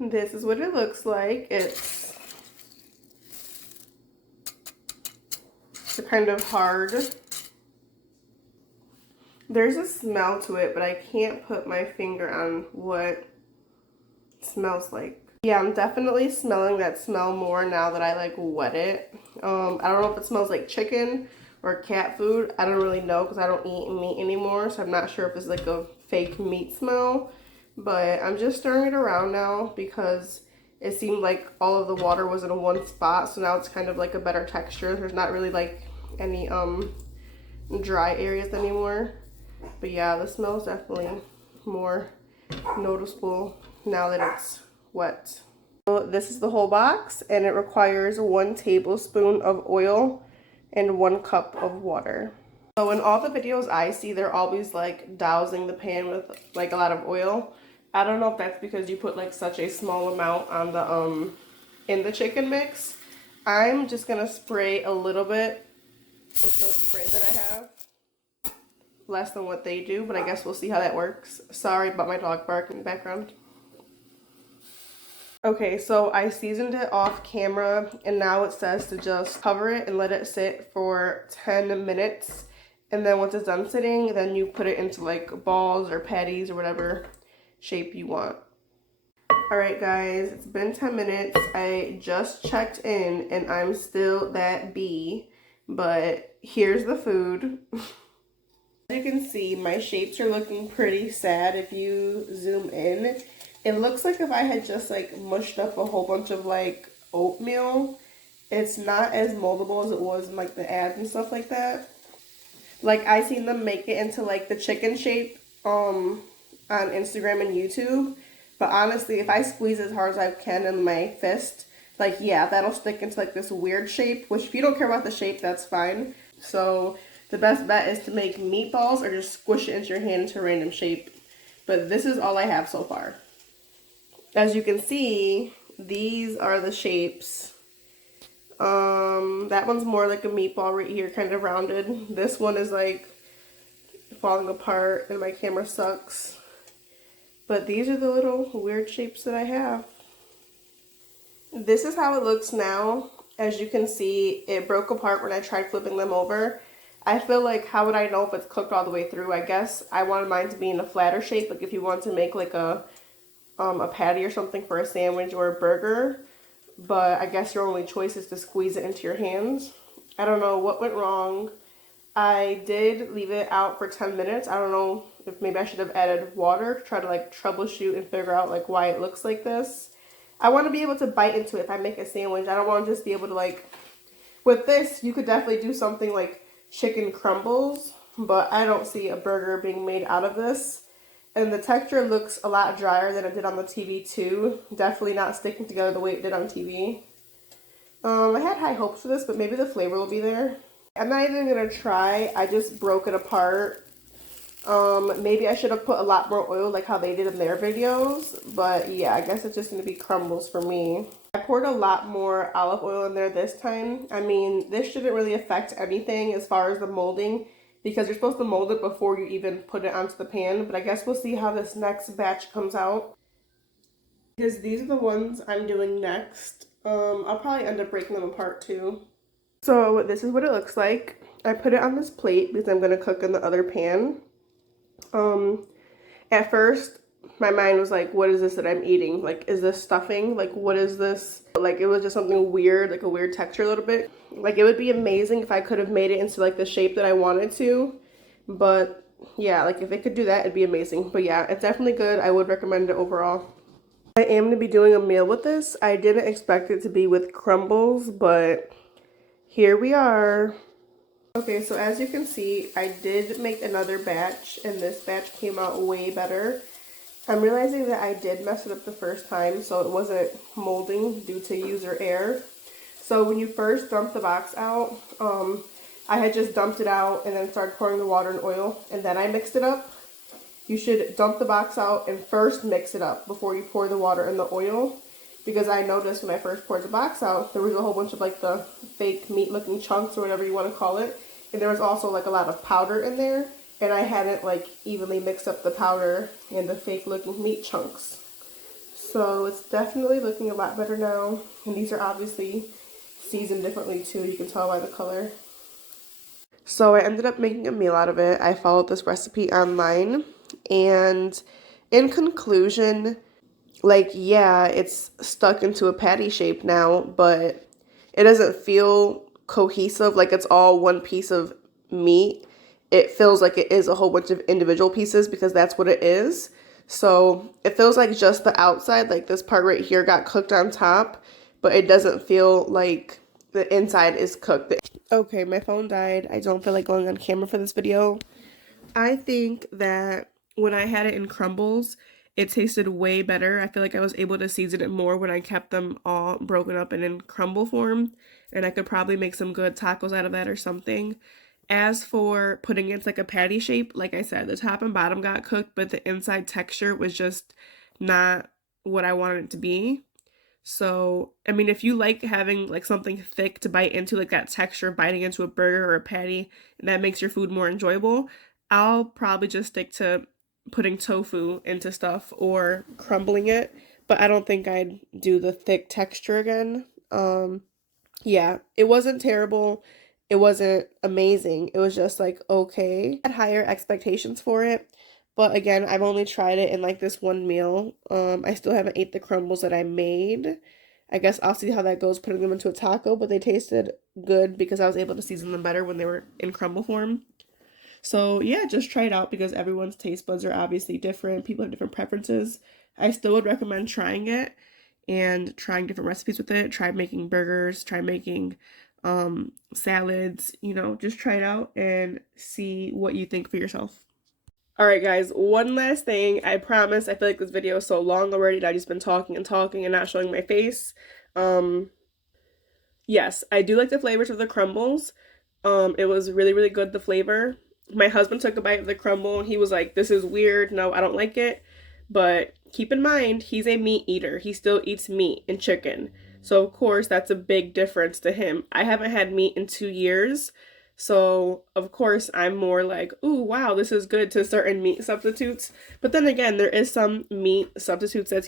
This is what it looks like. It's kind of hard. There's a smell to it, but I can't put my finger on what it smells like. Yeah, I'm definitely smelling that smell more now that I like wet it. I don't know if it smells like chicken or cat food. I don't really know because I don't eat meat anymore, so I'm not sure if it's like a fake meat smell. But I'm just stirring it around now because it seemed like all of the water was in one spot, so now it's kind of like a better texture. There's not really like any dry areas anymore. But yeah, the smell is definitely more noticeable now that it's wet. So this is the whole box, and it requires 1 tablespoon of oil and 1 cup of water. So in all the videos I see, they're always like dousing the pan with like a lot of oil. I don't know if that's because you put like such a small amount on the in the chicken mix. I'm just gonna spray a little bit with the spray that I have. Less than what they do, but I guess we'll see how that works. Sorry about my dog bark in the background. Okay, so I seasoned it off camera, and now it says to just cover it and let it sit for 10 minutes. And then once it's done sitting, then you put it into like balls or patties or whatever shape you want. Alright guys, it's been 10 minutes. I just checked in and I'm still that bee, but here's the food. As you can see, my shapes are looking pretty sad if you zoom in. It looks like if I had just like mushed up a whole bunch of like oatmeal. It's not as moldable as it was in like the ads and stuff like that. Like I seen them make it into like the chicken shape on Instagram and YouTube. But honestly, if I squeeze as hard as I can in my fist, like yeah, that'll stick into like this weird shape, which if you don't care about the shape, that's fine. So the best bet is to make meatballs or just squish it into your hand into a random shape. But this is all I have so far. As you can see, these are the shapes. That one's more like a meatball right here, kind of rounded. This one is like falling apart and my camera sucks. But these are the little weird shapes that I have. This is how it looks now. As you can see, it broke apart when I tried flipping them over. I feel like, how would I know if it's cooked all the way through? I guess I wanted mine to be in a flatter shape, like if you want to make like a patty or something for a sandwich or a burger. But I guess your only choice is to squeeze it into your hands. I don't know what went wrong. I did leave it out for 10 minutes. I don't know if maybe I should have added water to try to like troubleshoot and figure out like why it looks like this. I want to be able to bite into it if I make a sandwich. I don't want to just be able to like, with this you could definitely do something like chicken crumbles, but I don't see a burger being made out of this. And the texture looks a lot drier than it did on the TV too. Definitely not sticking together the way it did on TV. I had high hopes for this, but maybe the flavor will be there. I'm not even gonna try. I just broke it apart. Maybe I should have put a lot more oil like how they did in their videos. But yeah, I guess it's just gonna be crumbles for me. I poured a lot more olive oil in there this time. I mean, this shouldn't really affect anything as far as the molding because you're supposed to mold it before you even put it onto the pan. But I guess we'll see how this next batch comes out. Because these are the ones I'm doing next. I'll probably end up breaking them apart too. So this is what it looks like. I put it on this plate because I'm going to cook in the other pan. At first, my mind was like, what is this that I'm eating? Like, is this stuffing? Like, what is this? Like, it was just something weird, like a weird texture a little bit. Like, it would be amazing if I could have made it into like the shape that I wanted to. But yeah, like if it could do that, it'd be amazing. But yeah, it's definitely good. I would recommend it overall. I am going to be doing a meal with this. I didn't expect it to be with crumbles, but here we are. Okay, so as you can see, I did make another batch, and this batch came out way better. I'm realizing that I did mess it up the first time, so it wasn't molding due to user error. So when you first dump the box out, I had just dumped it out and then started pouring the water and oil, and then I mixed it up. You should dump the box out and first mix it up before you pour the water and the oil. Because I noticed when I first poured the box out, there was a whole bunch of like the fake meat looking chunks or whatever you want to call it. And there was also like a lot of powder in there. And I hadn't like evenly mixed up the powder and the fake looking meat chunks. So it's definitely looking a lot better now. And these are obviously seasoned differently too. You can tell by the color. So I ended up making a meal out of it. I followed this recipe online. And in conclusion, like, yeah, it's stuck into a patty shape now, but it doesn't feel cohesive, like it's all one piece of meat. It feels like it is a whole bunch of individual pieces because that's what it is. So it feels like just the outside, like this part right here got cooked on top, but it doesn't feel like the inside is cooked. Okay, my phone died. I don't feel like going on camera for this video. I think that when I had it in crumbles, it tasted way better. I feel like I was able to season it more when I kept them all broken up and in crumble form, and I could probably make some good tacos out of that or something. As for putting it into like a patty shape, like I said, the top and bottom got cooked, but the inside texture was just not what I wanted it to be. So, I mean, if you like having like something thick to bite into, like that texture biting into a burger or a patty, and that makes your food more enjoyable, I'll probably just stick to putting tofu into stuff or crumbling it, but I don't think I'd do the thick texture again. Yeah, it wasn't terrible. It wasn't amazing. It was just like okay. I had higher expectations for it. But again, I've only tried it in like this one meal. I still haven't ate the crumbles that I made. I guess I'll see how that goes putting them into a taco, but they tasted good because I was able to season them better when they were in crumble form. So yeah, just try it out because everyone's taste buds are obviously different. People have different preferences. I still would recommend trying it and trying different recipes with it. Try making burgers, try making salads, just try it out and see what you think for yourself. All right, guys, one last thing. I promise, I feel like this video is so long already that I've just been talking and talking and not showing my face. Um, Yes, I do like the flavors of the crumbles. It was really, really good, the flavor. My husband took a bite of the crumble and he was like, this is weird. No, I don't like it. But keep in mind, he's a meat eater. He still eats meat and chicken. So, of course, that's a big difference to him. I haven't had meat in 2 years. So, of course, I'm more like, ooh, wow, this is good to certain meat substitutes. But then again, there is some meat substitutes that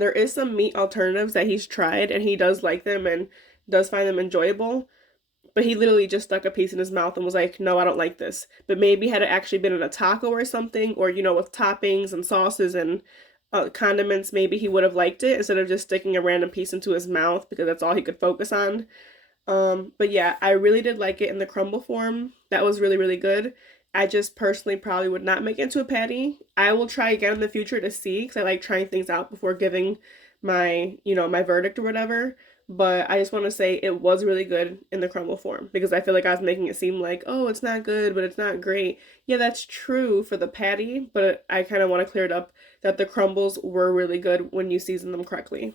there is some meat alternatives that he's tried and he does like them and does find them enjoyable. But he literally just stuck a piece in his mouth and was like, no, I don't like this. But maybe had it actually been in a taco or something, or, with toppings and sauces and condiments, maybe he would have liked it instead of just sticking a random piece into his mouth because that's all he could focus on. But yeah, I really did like it in the crumble form. That was really, really good. I just personally probably would not make it into a patty. I will try again in the future to see because I like trying things out before giving my verdict or whatever. But I just want to say it was really good in the crumble form because I feel like I was making it seem like, oh, it's not good, but it's not great. Yeah, that's true for the patty, but I kind of want to clear it up that the crumbles were really good when you season them correctly.